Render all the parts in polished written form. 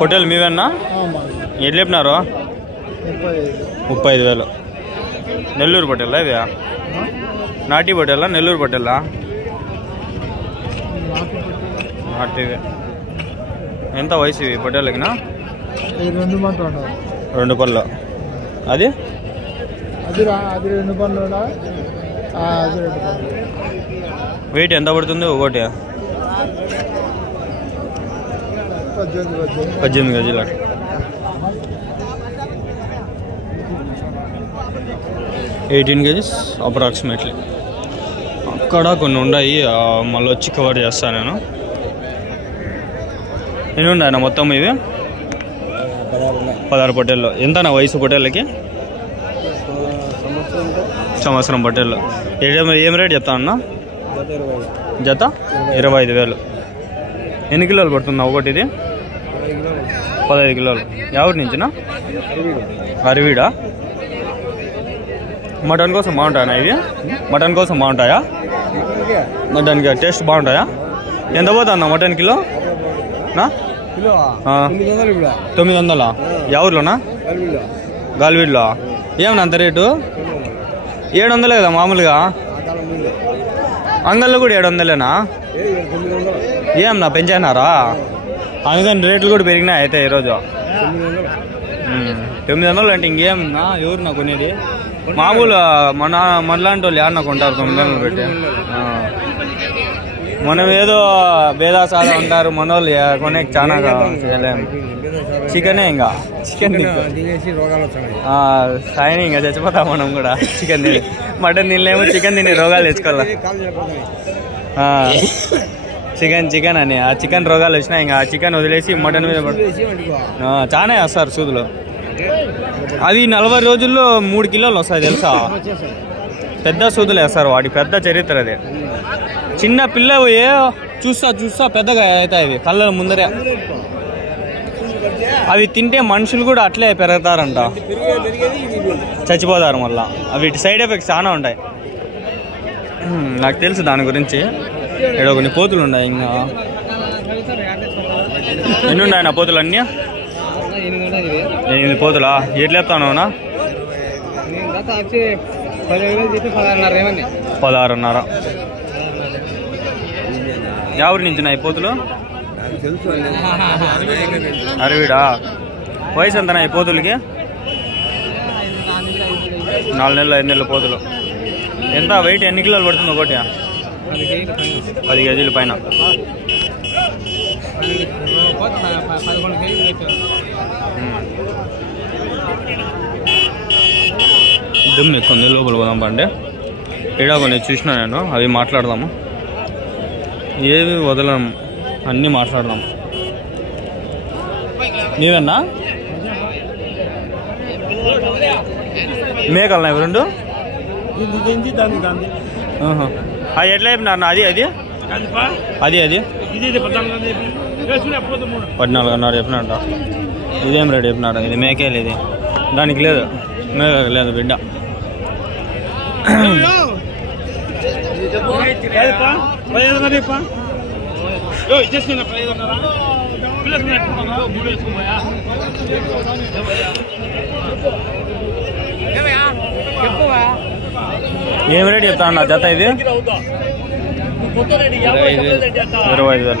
పొట్టేలు మీవేనా? ఎట్లా చెప్పినారు? 35,000. నెల్లూరు పొట్టేలా ఇవి? నాటి పొట్టేలా నెల్లూరు పొట్టేలా? నాటివే. ఎంత వయసు ఇవి పొట్టేళ్ళకినా? 2 పళ్ళు. అది 2 పళ్ళు. వెయిట్ ఎంత పడుతుంది ఒకటి? 18 కేజీలు. 18 కేజీస్ అప్రాక్సిమేట్లీ. అక్కడ కొన్ని ఉన్నాయి, మళ్ళీ వచ్చి కవర్ చేస్తాను నేను. ఎన్ని ఉన్నాయి మొత్తం ఇవి? 16 పొట్టేళ్ళు. ఎంత నా వయసు పొట్టేళ్ళకి? సంవత్సరం పొట్టేళ్ళు. ఏం రేట్ చెప్తా అన్నా? జత 25,000. ఎన్ని కిలోలు పడుతుందా ఒకటి? ఇది 15 కిలోలు. ఎవరి నుంచినా? అరవీడా? మటన్ కోసం బాగుంటాయా ఇవి? మటన్ కోసం బాగుంటాయా? మటన్కి టేస్ట్ బాగుంటాయా? ఎంత పోతుందా మటన్ కిలో? 900. ఎవరిలోనా? గాలివీడ్లో. ఏమన్నా అంత రేటు? 700 కదా మామూలుగా? అంగల్లో కూడా 700లేనా? ఏమన్నా పెంచానారా? అందుకని రేట్లు కూడా పెరిగినాయి అయితే ఈరోజు. 900 అంటే ఇంకేమన్నా ఎవరు నాకు కొనేది? మామూలు మనలాంటి వాళ్ళు ఏమన్నా కొంటారు 900 పెట్టి? మనం ఏదో భేదాసాలు ఉంటారు మన వాళ్ళు కొనే చాలా చేయలేము. చికెనే ఇంకా చికెన్ సాయని ఇంకా చచ్చిపోతాం మనం కూడా చికెన్ తిని. మటన్ తినలేము, చికెన్ తిని రోగాలు తెచ్చుకోవాలి. చికెన్ అని ఆ చికెన్ రోగాలు వచ్చినాయి. ఇంకా చికెన్ వదిలేసి మటన్ మీద చాలా వేస్తారు సూదులు. అవి 40 రోజుల్లో 3 కిలోలు వస్తాయి తెలుసా? పెద్ద సూదులు వేస్తారు, వాటి పెద్ద చరిత్ర అది. చిన్న పిల్ల చూస్తా పెద్దగా అవుతాయి అవి కళ్ళ ముందరే. అవి తింటే మనుషులు కూడా అట్లే పెరుగుతారంట, చచ్చిపోతారు మళ్ళా. వీటి సైడ్ ఎఫెక్ట్స్ చాలా ఉంటాయి, నాకు తెలుసు దాని గురించి. ఇక్కడ కొన్ని పోతులు ఉన్నాయి. ఇంకా ఎన్ని ఉన్నాయి నా పోతులు? అన్నీ 8 పోతులా? ఎట్లా చెప్తాను? 16.5. ఎవరి నుంచి నా ఈ పోతులు? అరవీడా? వయసు ఎంత నా ఈ పోతులకి? 4 నెలలు 5 నెలల పోతులు. ఎంత వెయిట్? ఎన్ని కిలోలు పడుతుంది ఒకటి? 10 కేజీల పైన. దుమ్ము ఎక్కువ ఉంది, లోపల పోదాం పండి. ఇక్కడ కొన్ని చూసినా నేను, అవి మాట్లాడదాము. ఏవి వదలము, అన్నీ మాట్లాడదాము. నీవేనా? మేకలనా ఇవి 2? అది ఎట్లా చెప్పినారు? అది 14.5 చెప్పినట్ట. ఇదేం రేటు చెప్పినాడు? ఇది మేకే లేదు, దానికి లేదు, మేక లేదు బిడ్డ. ఏం రేటు చెప్తా అన్న జత? ఇది 25,000.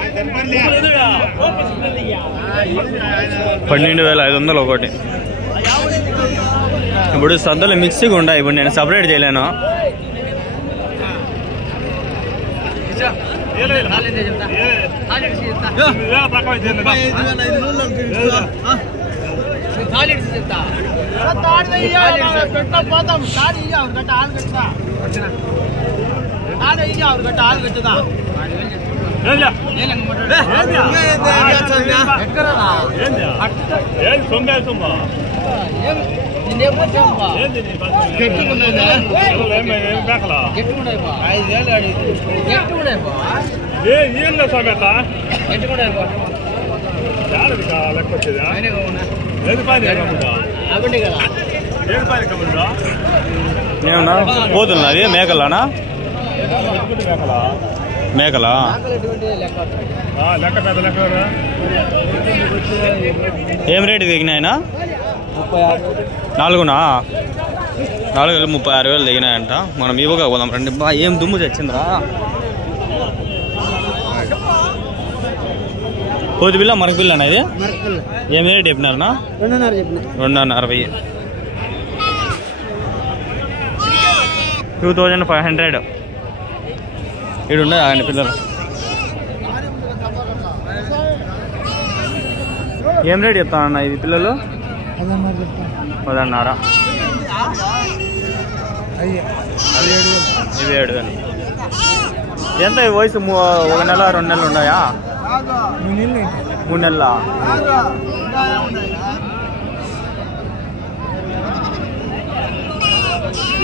12,500 ఒకటి. ఇప్పుడు సద్దలు మిక్సీగా ఉన్నాయి, ఇప్పుడు నేను సపరేట్ చేయలేను. పోతున్నా అది మేకలానా? మేకలా? ఏం రేటు దిగినాయనా? 4 36,000 దిగినాయంట. మనం ఇవ్వగా పోదాం రండి. బా ఏం దుమ్ము తెచ్చిందిరా. కోతి పిల్ల మరక పిల్ల అనేది ఏం రేటు చెప్పినారనా? 2,50,000. 2,500. ఇక్కడ ఉన్నాయి ఆయన పిల్లలు. ఏం రేట్ చెప్తానన్నా ఇది పిల్లలు? 10,500. 7,000. ఎంత వయసు? 1 నెల 2 నెలలు ఉన్నాయా? 3 నెలల.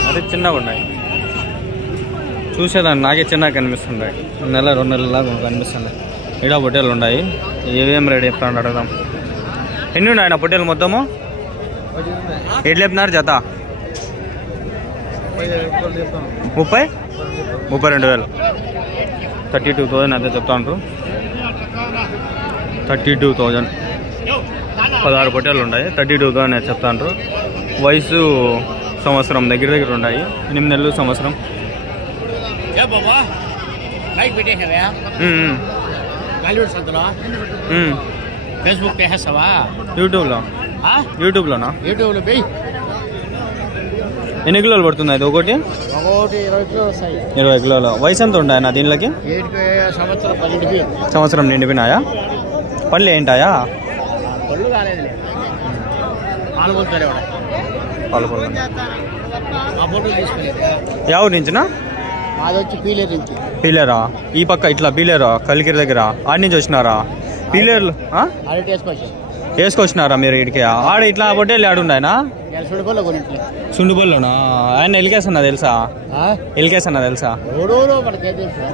అదే చిన్నగా ఉన్నాయి చూసేదాన్ని. నాకే చిన్నగా కనిపిస్తున్నాయి. 1 నెల 2 నెలలాగా కనిపిస్తున్నాయి. ఈడ పొట్టేలు ఉన్నాయి. ఏమేం రేట్ చెప్తాను అడుగుదాం. ఎన్ని ఉన్నాయి నా పొట్టేలు మొత్తము? ఎట్లు చెప్తున్నారు జత? 32,000. 32,000 అయితే చెప్తాను. 32,000. 16 పొట్టేలు ఉన్నాయి. 32,000 అయితే చెప్తాను. వయసు సంవత్సరం దగ్గర ఉన్నాయి. 8 నెలలు సంవత్సరం. ఫేస్బుక్ వేసేస్తావా? యూట్యూబ్లోనా? ఎన్ని కిలోలు పడుతుంది అది? ఒకటి 20 కిలోలు. వయసు ఎంత ఉంటాయన్నా దీనిలోకి? సంవత్సరం నిండిపోయినాయా? పళ్ళు ఏంటాయా? ఎవరి నుంచినా? పీలేరా? ఈ పక్క ఇట్లా పీలేరా? కలికిరి దగ్గర ఆడి నుంచి వచ్చినారా? పీలేర్లు వేసుకొచ్చినారా మీరు ఇడికి? ఆడ ఇట్లా పొట్టేళ్ళు ఆడున్నాయనా? సుండుపల్లోనా? ఆయన ఎలికేసన్నా తెలుసా? ఎలికేసన్నా తెలుసా?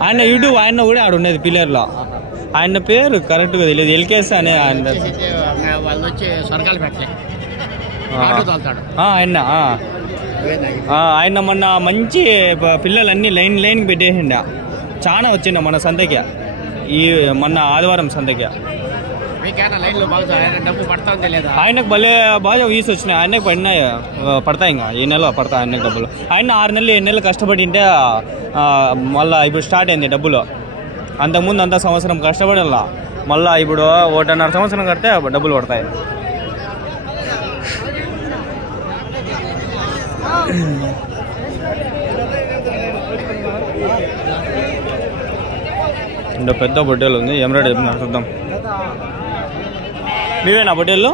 ఆయన యూట్యూబ్ ఆయన కూడా ఆడ ఉండేది పీలేర్లో. ఆయన పేరు కరెక్ట్గా తెలియదు. ఎలికేస్ అనే ఆయన. ఆయన మొన్న మంచి పిల్లలన్నీ లైన్కి పెట్టేసిండ. చాలా వచ్చిండ మన సంతకి. ఈ మొన్న ఆదివారం సంతకి ఆయనకు భలే బాగా వీసి వచ్చినాయి. ఆయనకు పడతాయి. ఇంకా ఈ నెల పడతాయి ఆయనకు డబ్బులు. ఆయన 6 నెలలు 7 నెలలు కష్టపడింటే మళ్ళీ ఇప్పుడు స్టార్ట్ అయింది డబ్బులు. అంతకుముందు అంతా సంవత్సరం కష్టపడాల. మళ్ళీ ఇప్పుడు 1.5 సంవత్సరం కడితే డబ్బులు పడతాయి. ఇంత పెద్ద పొట్టేలు ఉంది. ఏం రేట్ చెప్తున్నారు చూద్దాం. మీవేనా పొట్టేళ్ళు?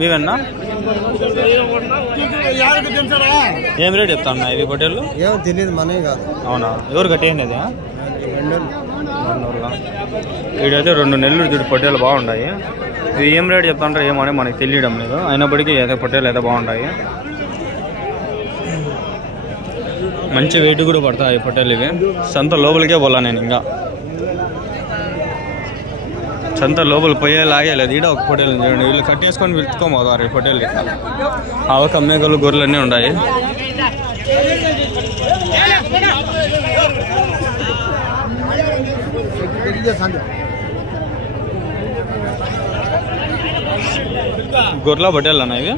మీవేనా? ఏం రేట్ చెప్తాను ఇవి పొట్టేళ్ళు? ఏమో తెలియదు, మనమే కాదు. అవునా? ఎవరు కట్టేయండి అది? 2 నెలలు. వీడైతే 2 నెలలు చూడు పొట్టేలు బాగుంటాయి. ఇవి ఏం రేట్ చెప్తాంటారు ఏమో అని మనకి తెలియడం లేదు. అయినప్పటికీ అయితే పొట్టేలు అయితే బాగుంటాయి. మంచి వెయిట్ కూడా పడతాయి పొట్టేలు ఇవి. సంత లోపలికే పోలా నేను. ఇంకా సంత లోపల పోయేలాగే లేదు. ఈడ ఒక పొట్టేలు చూడండి. వీళ్ళు కట్టేసుకొని వెతుకోమోతారు ఈ పొట్టేలు. ఆవ కమ్మేకలు గొర్రెలు అన్నీ ఉన్నాయి. గొర్రెల పొట్టేలు అన్న ఇవి?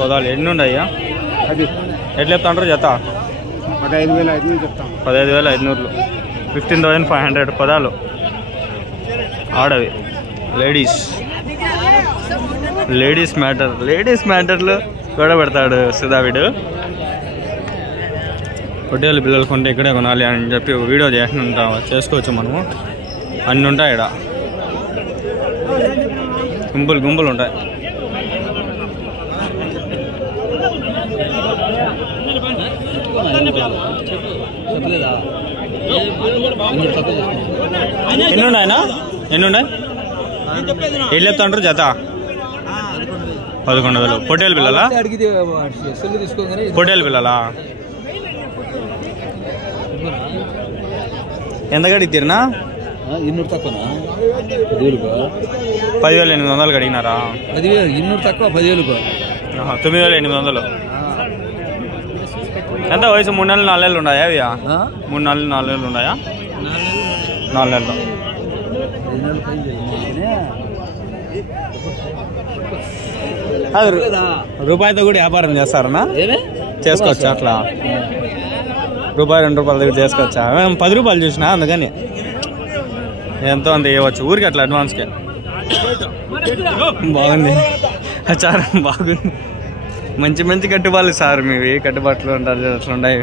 పొదాలు ఎన్ని ఉన్నాయ్యా? ఎట్లా చెప్తాంటారు జత? 15,500. 15,500 పదాలు. ఆడవి లేడీస్ మ్యాటర్లు కూడా పెడతాడు సుధావిడు. పొట్టేలు పిల్లలు కొంటే ఇక్కడే కొనాలి అని చెప్పి వీడియో చేసుకోవచ్చు మనము. అన్నీ ఉంటాయి ఇక్కడ. గుంపులు ఉంటాయి. ఎన్ని ఉన్నాయనా? ఎన్ని ఉన్నాయి? ఏం చెప్తాంటారు జత? 11,000. పొట్టేలు పిల్లలా? పొట్టేలు పిల్లలా? ఎంత కడిగి తీరినా? 10,800 అడిగినారా? 9,800. ఎంత వయసు? 3 నెలలు 4 నెలలు ఉన్నాయా? అవి 3 నెలలు 4 నెలలు ఉన్నాయా? 4 నెలలు. రూపాయితో కూడా వ్యాపారం చేస్తారనా? చేసుకోవచ్చా అట్లా? రూపాయి 2 రూపాయల దగ్గర చేసుకోవచ్చా? మేము 10 రూపాయలు చూసినా అందుకని ఎంతో అంత ఇవ్వచ్చు ఊరికి అట్లా అడ్వాన్స్కే. బాగుంది చాలా బాగుంది. మంచి మంచి కట్టుబాట్లు సార్ మీవి. కట్టుబాట్లు ఉంటారు అట్లా ఉన్నాయి.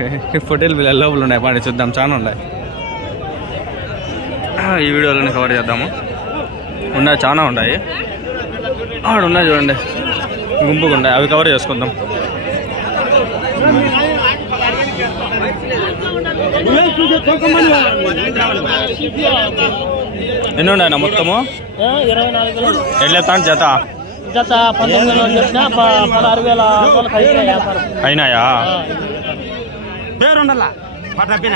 ఫోటోలు పిల్లలు లోపల ఉన్నాయి. పాడి చూద్దాం చాలా ఉన్నాయి. ఈ వీడియోలోనే కవర్ చేద్దాము. ఉన్నాయి చాలా ఉన్నాయి. ఆడ ఉన్నాయి చూడండి గుంపుగా ఉన్నాయి. అవి కవర్ చేసుకుందాం. ఎన్ని ఉన్నాయన్నా మొత్తము? 24 ఎట్లేస్తాను జత? జత 19,000 చెప్పినా 16,000 అయినాయా? పేరుండాల పట్టపిన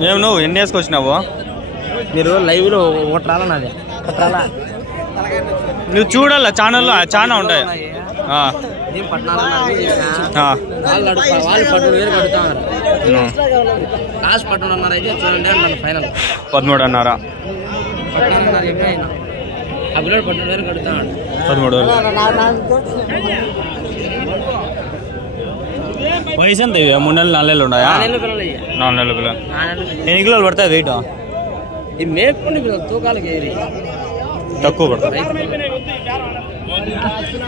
మేము నువ్వు ఎన్ని వేసుకొచ్చినావు? మీరు లైవ్ లో ఒకటి రాలా నాది రాలా నువ్వు చూడాల ఛానల్లో చాలా ఉంటాయి. వాళ్ళు 13,000 కడుతున్నారు. లాస్ట్ 13,500 అయితే చూడండి అన్నాను ఫైనల్ 13,500. అభిలాడు 13,000 కడుతున్నాడు. 13,000. వయసు ఎంత? 3 నెలలు 4 నెలలు ఉన్నాయా? 4 నెలల పిల్లలు. ఎన్ని కిలోలు పడతాయి వెయిట్? ఈ మేపుకుని తూకాలకి తక్కువ పడుతుంది.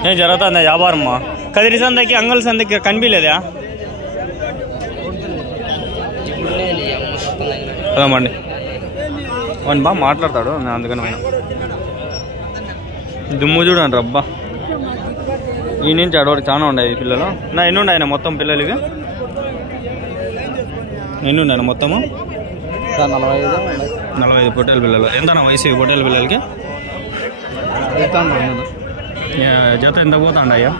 ఏం జరుగుతుందా వ్యాపారమ్మా? కదిరి సందకి అంగల్ సందకి కనిపించలేదా? అదేమండి వాడిని బాగా మాట్లాడతాడు అందుకని పోయినా. దుమ్ము చూడండి రబ్బా. ఈ నుంచి అడవాడు చాలా ఉన్నాయి పిల్లలు. నా ఎన్ని ఉన్నాయి మొత్తం పిల్లలు ఇవి? ఎన్ని ఉన్నాయి మొత్తము? 45 పొట్టేల పిల్లలు. ఎంత వయసు పొట్టేల పిల్లలకి? జత ఎంత పోతాండ అయ్యా?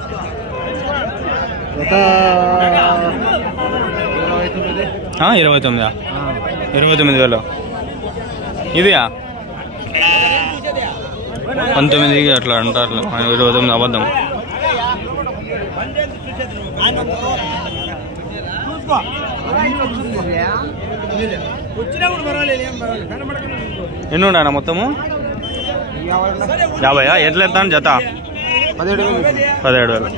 29,000. 29,000 ఇదియా? 19 అట్లా అంటారు. 29 అబద్ధం. ఎన్ని ఉన్నాయన్నా మొత్తము? 50. ఎట్లా ఎత్తాను జత? 17,000.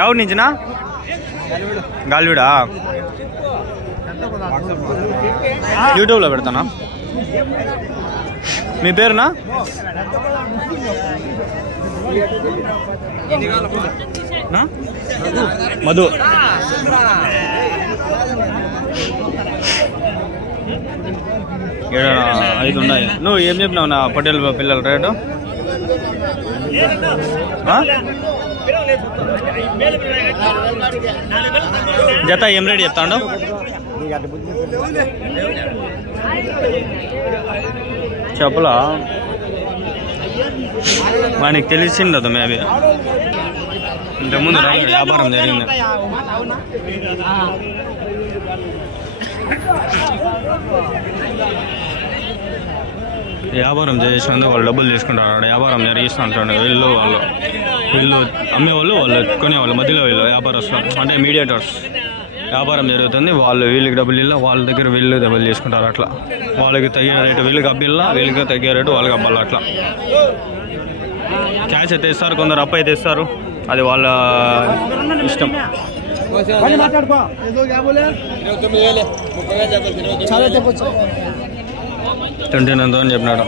ఎవరి నుంచినా? గాలివిడా? యూట్యూబ్లో పెడతానా? మీ పేరునా? మధు. ఏడా 5 ఉన్నాయి. నువ్వు ఏం చెప్పినావు నా పటేల్ పిల్లల రేటు? జత ఏం రేటు చెప్తాడు? చెప్పలా వానికి తెలిసిండదు మేబీ. ఇంతకుముందు వ్యాపారం జరిగింది. వ్యాపారం చేసినందుకు వాళ్ళు డబ్బులు తీసుకుంటారు. వ్యాపారం జరిగిస్తూ ఉంటాడు. వీళ్ళు అమ్మేవాళ్ళు వాళ్ళు కొనేవాళ్ళు మధ్యలో వీళ్ళు వ్యాపారస్తులు అంటే మీడియేటర్స్. వ్యాపారం జరుగుతుంది. వాళ్ళు వీళ్ళకి డబ్బులు ఇల్లా వాళ్ళ దగ్గర వీళ్ళు డబ్బులు తీసుకుంటారు. అట్లా వాళ్ళకి తగ్గే రేటు వీళ్ళకి అబ్బిల్లా వీళ్ళకి తగ్గే రేటు వాళ్ళకి అబ్బాలి. అట్లా క్యాష్ అయితే ఇస్తారు, కొందరు అప్పు అయితే ఇస్తారు. అది వాళ్ళ ఇష్టం. 29,000 అని చెప్పినాడు.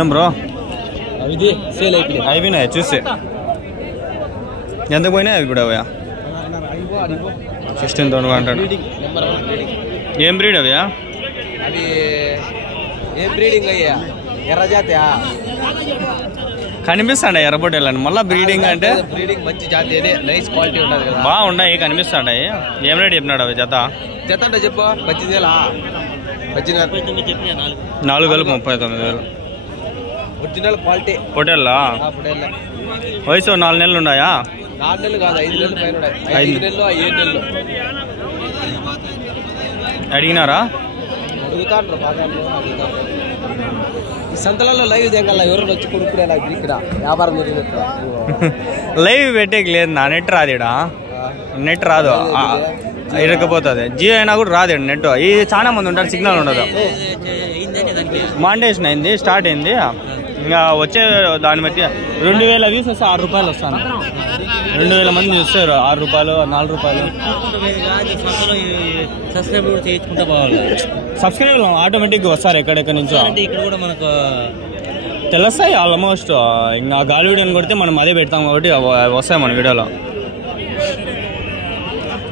ఏం బ్రో అయిపోయినాయి చూస్తే ఎంత పోయినాయి అవి కూడా? అవయా 16,000 అంటాడు. ఏం బ్రీడ్ అవయా? అది ఏ బ్రీడింగ్ అయ్యా? ఎర్రజాతి కనిపిస్తాండే ఎర్రబొట్టేళ్ళని. మళ్ళీ బ్రీడింగ్ అంటే బ్రీడింగ్ మంచి జాతి, నైస్ క్వాలిటీ ఉంటుంది కదా. బాగున్నాయి కనిపిస్తాండాయి. ఏం రేట్ చెప్పినాడు అవి జత? జత అంటే చెప్పు. 25,000. 4 కలిపి 39,000. ఒరిజినల్ క్వాలిటీ పొటేళ్ళా వయసు 4 నెలలు ఉన్నాయా? 4 నెలలు కాదు 5 నెలలు పైన 5 నెలలు 7 నెలలు అడిగినారా? అడుగుతాండ్రు ఈ సంతలలో లైవ్ దేంకల్లా ఎవరు వచ్చి కొనుక్కునేలా ఇక్కడ వ్యాపారం జరిగినట్టు లైవ్ పెట్టేకి లేదు నా నెట్ రాదుడా, నెట్ రాదు ఇరకపోతుంది. జియో అయినా కూడా రాదు నెట్. ఇది చాలా మంది ఉంటారు, సిగ్నల్ ఉండదు. మాండేషన్ అయింది, స్టార్ట్ అయింది. ఇంకా వచ్చే దాన్ని బట్టి 2000 వ్యూస్ వస్తే 6 రూపాయలు వస్తాను. 2000 మంది చూస్తారు, 6 రూపాయలు 4 రూపాయలు. సబ్స్క్రైబ్ ఆటోమేటిక్గా వస్తారు ఎక్కడెక్కడి నుంచో. తెలుస్తాయి ఆల్మోస్ట్. ఇంకా గాలి వీడియోని కొడితే మనం అదే పెడతాం కాబట్టి వస్తాయి మన వీడియోలో.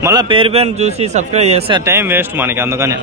మళ్ళీ పేరు చూసి సబ్స్క్రైబ్ చేస్తే టైం వేస్ట్ మనకి, అందుకని.